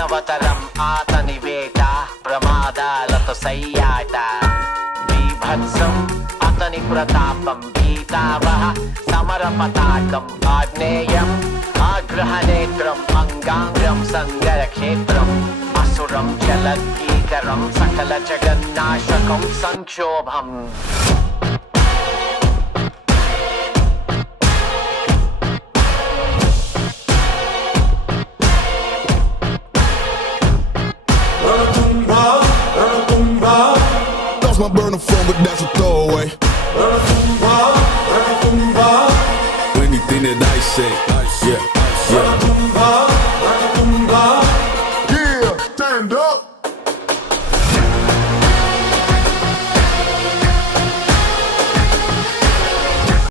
మానవతరం ఆతని వేట ప్రమాదాలతో సయ్యాట బీభత్సం అతని ప్రతాపం గీతావహ సమర పతాకం ఆగ్నేయం ఆగ్రహనేత్రం అంగాంగం సంగరక్షేత్రం అసురం జలద్గీకరం సకల జగన్నాశకం సంక్షోభం My burner phone, but that's a throwaway. Anything that I say, yeah, yeah.